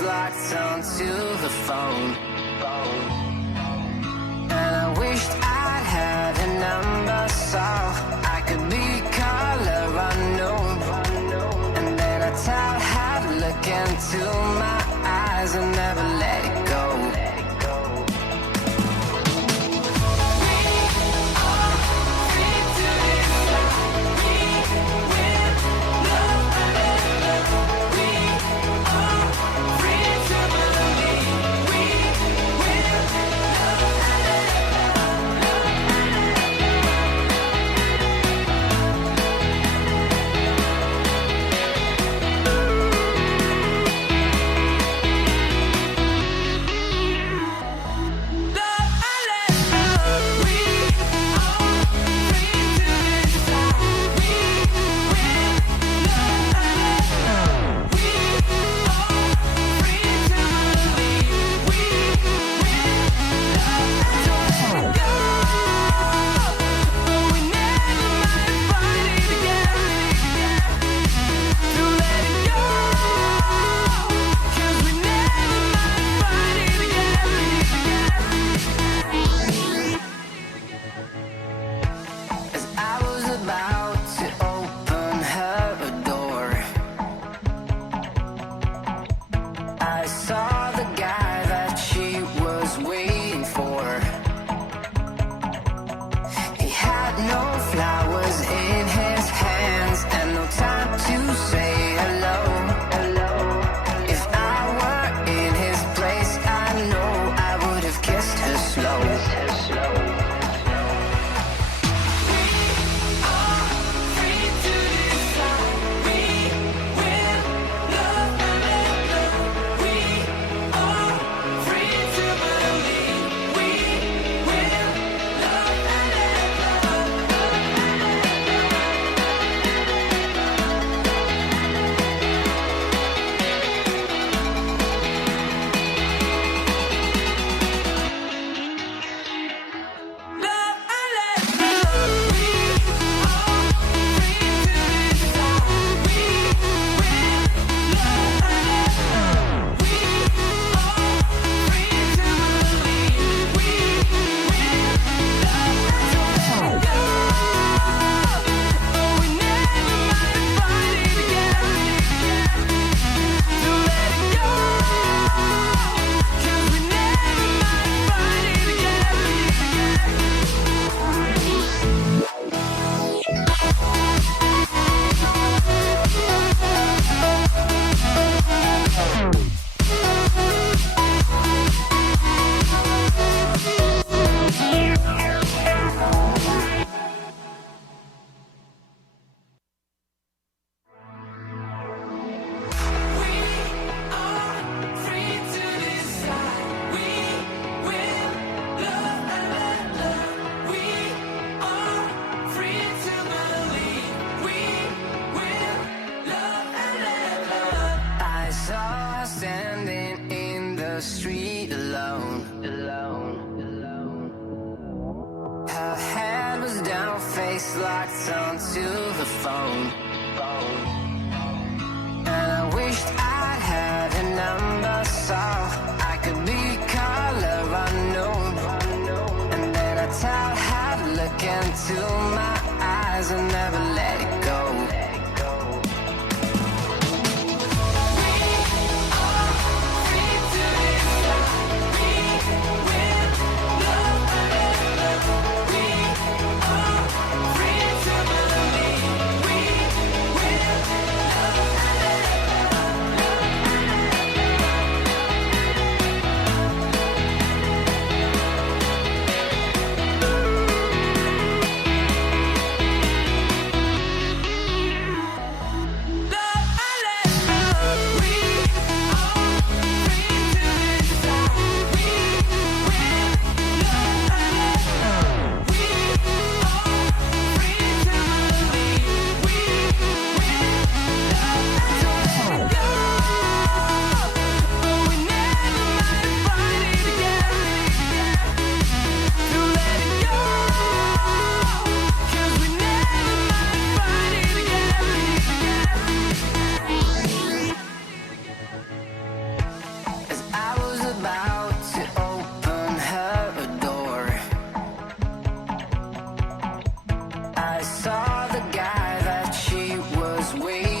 Locked onto the phone, and I wished I had a number so I could be color unknown. And then I tell her to look into my eyes and never let it go.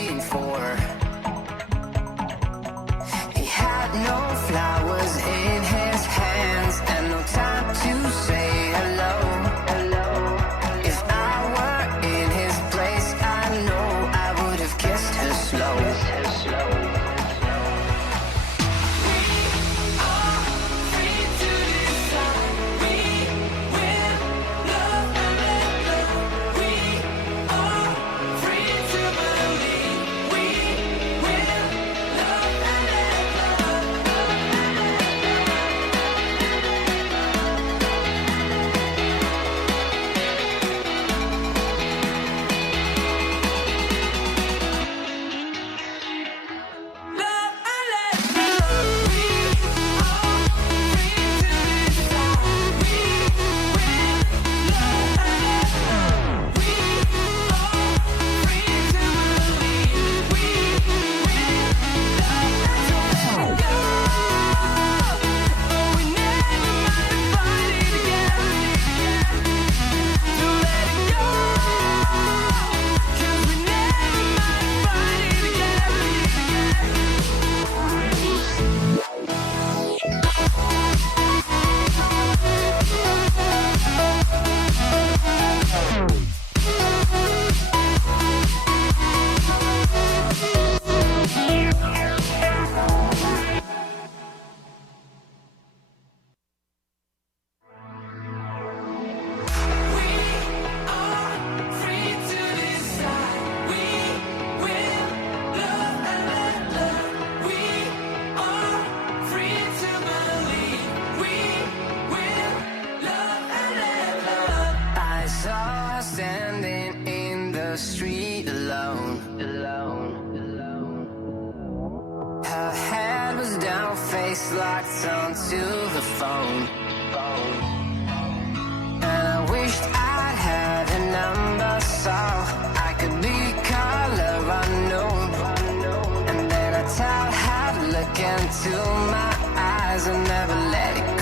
waiting for. He had no flowers in his hands and no time to say hello. If I were in his place, I know I would have kissed her slow. Standing in the street alone. Her head was down, face locked onto her phone. And I wished I had a number so I could be color unknown. And then I tell her to look into my eyes and never let it go.